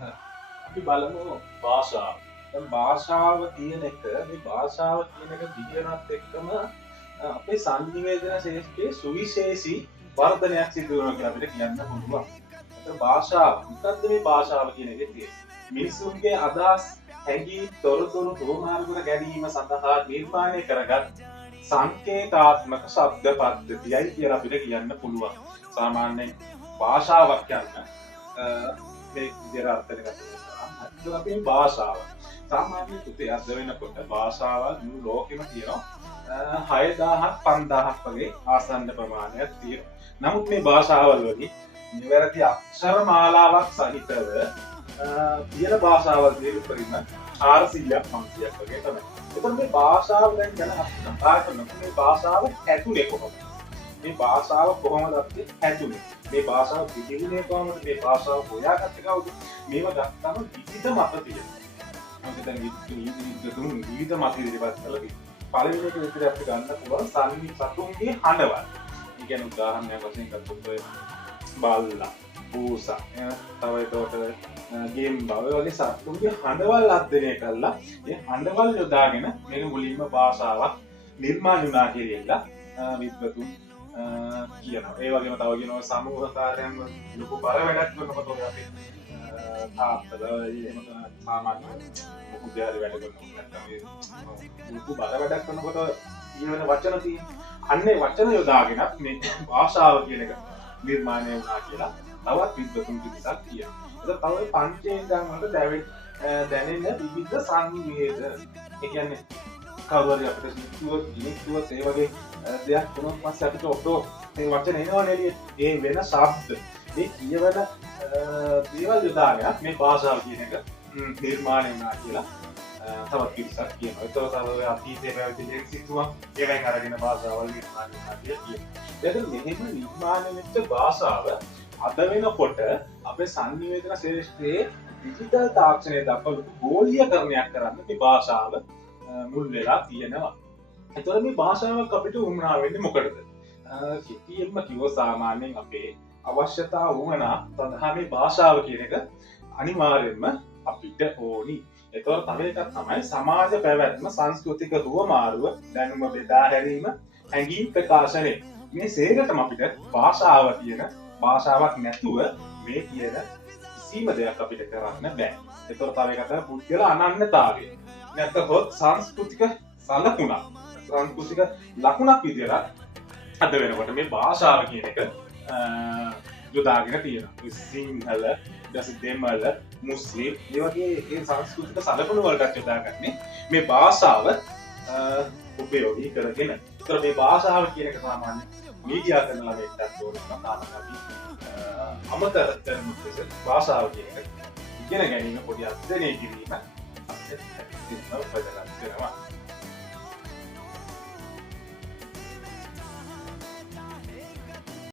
අපි බලමු භාෂාව. දැන් භාෂාව කියන එක මේ භාෂාව කියන එක දිගනත් එක්කම අපේ සංනිවේදන ශේෂ්ඨයේ සුවිශේෂී වර්ධනයක් සිදු වෙනවා කියලා අපිට කියන්න පුළුවන්. ඒතර භාෂාව මොකද්ද මේ භාෂාව කියන එකේ තියෙන්නේ? මිනිසුන්ගේ අදහස් හැඟීම් තොරතුරු දුරමාර්ග ගැනීම සඳහා නිර්මාණය කරගත් සංකේතාත්මක ශබ්ද පද්ධතියයි කියලා අපිට කියන්න පුළුවන්. සාමාන්‍යයෙන් භාෂාවක් කියන්නේ මේ විදිහට අර්ථය ගන්න අපේ භාෂාව සාමාන්‍ය පුතේ අද වෙනකොට භාෂාවල් මුළු ලෝකෙම තියෙනවා 6000ක් 5000ක් වගේ ආසන්න ප්‍රමාණයක් තියෙනවා. නමුත් මේ භාෂාවල් වලින් නිවැරදි අක්ෂර මාලාවක් සහිතව තියෙන භාෂාවල් තියෙන උපරිම 400ක් 500ක් වගේ තමයි. එතකොට මේ භාෂාව දැන් ගැන අපි කතා කරනකොට මේ භාෂාව ඇතුලේ කොහොමද? මේ භාෂාව කොහොමද අපි හැදුනේ? මේ භාෂාව පිළිගන්නේ කොහොමද? මේ භාෂාව හොයාගත්තේ කවුද? මේව ගත්තම විවිධ මත තියෙනවා. අපි දැන් විවිධ මත ඉදිරිපත් කළා. පළවෙනි එක විතර අපි ගන්න පුළුවන් සතුන්ගේ හඬවල්. ඒ කියන්නේ උදාහරණයක් වශයෙන් ගත්තොත් ඔය බල්ලා, පූසා, තව ඒකට ගේම්බා වගේ සතුන්ගේ හඬවල් අධ්‍යයනය කළා. ඒ හඬවල් යොදාගෙන මේක මුලින්ම භාෂාවක් නිර්මාණය වුණා කියලා විද්වතුන් කියනවා. ඒ වගේම තව කියනවා සමූහ කාර්යයන් ලොකු බර වැඩක් කරනකොට ඔය අපි තාත්තලා එහෙම සාමාන්‍ය ලොකු දෙයක් වැඩ කරනකොට නැත්නම් ලොකු බර වැඩක් කරනකොට ඊවන වචන තියෙන්නේ. අන්නේ වචන යොදාගෙන මේ භාෂාව කියන එක නිර්මාණය වුණා කියලා තවත් විද්වතුන් කිසිසක් කියනවා. ඒක තව පංචේන්ද්‍රයන් වලට දැනෙන විවිධ සංවේද. ඒ කියන්නේ කවුරුහරි අපිට නිකුවත් ඒ වගේ දෙයක් වුණොත් පස්සේ අපිට ඔටෝ මේ වචන එනවනේ එළියට. ඒ වෙන ශබ්ද ඒ කියවන දේවල් යොදාගෙන මේ භාෂාව කියන එක නිර්මාණය වුණා කියලා තවත් කිසිසක් කියනවා. ඒතකොට තව අතීතයේ පැවතිච්ච සිතුවම් ඒවෙන් අරගෙන භාෂාවල් නිර්මාණය වුණා කියලා කියනවා. ඒකට මෙහෙම නිර්මාණය වෙච්ච භාෂාව අද වෙනකොට අපේ සංනිවේදන ශේෂ්ත්‍රයේ ඩිජිටල් තාක්ෂණය දක්වා ගෝලීයකරණයක් කරන්න මේ භාෂාව මුල් වෙලා තියෙනවා. එතකොට මේ භාෂාවක් අපිට උවමනා වෙන්නේ මොකටද? කිසියම්ම කිව්ව සාමාන්‍යයෙන් අපේ අවශ්‍යතා වුණා සඳහා මේ භාෂාව කියන එක අනිවාර්යයෙන්ම අපිට ඕනි. එතකොට තව එකක් තමයි සමාජ පැවැත්ම, සංස්කෘතික රුවමාරුව, දැනුම බෙදා හැරීම, හැඟීම් ප්‍රකාශනය. මේ සේරටම අපිට භාෂාව කියන භාෂාවක් නැතුව මේ කියන කිසිම දෙයක් අපිට කරන්න බෑ. එතකොට තව එකක් තමයි පුද්ගල අනන්‍යතාවය. නැත්නම් සංස්කෘතික සලකුණක්. සංස්කෘතික ලකුණක් විදියට අද වෙනකොට මේ භාෂාව කියන එක යොදාගෙන තියෙනවා. සිංහල, දෙමළ, මුස්ලිම් මේ වගේ ඒ සංස්කෘතික සලකුණු වලට යොදාගන්නේ මේ භාෂාව උපයෝගී කරගෙන. ඒතර මේ භාෂාව කියන එක සාමාන්‍ය මීඩියා කරන ළමයින්ට ඕන තාමත් අමතර කරමුත් භාෂාව කියන එක ඉගෙන ගැනීම පොඩි අධ්‍යයනය කිරීම අපිට වැදගත් වෙනවා.